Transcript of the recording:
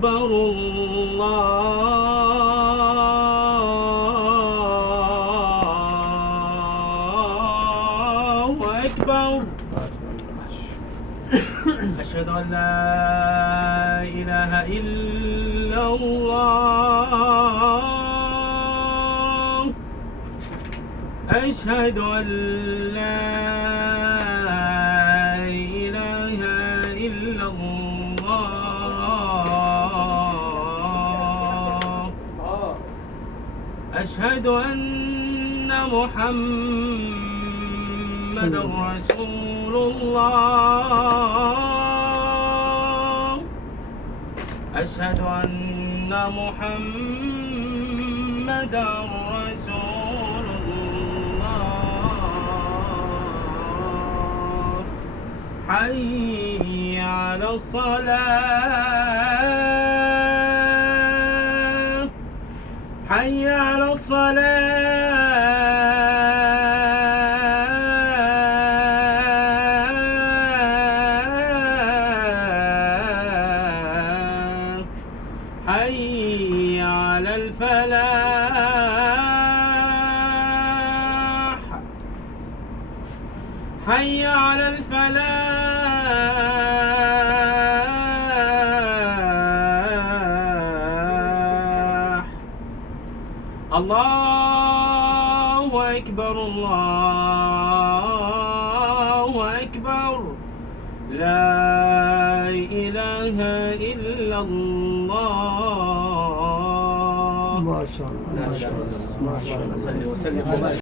أكبر الله أكبر. أشهد أن لا إله إلا الله. أشهد أن لا إله إلا الله. أشهد أن محمدا رسول الله. أشهد أن محمدا رسول الله. حي على الصلاة. حي على الصلاة. حي على الفلاح. حي على الفلاح. الله أكبر الله أكبر. لا إله إلا الله. ما شاء الله ما شاء الله ما شاء الله. صل وسلم وبارك.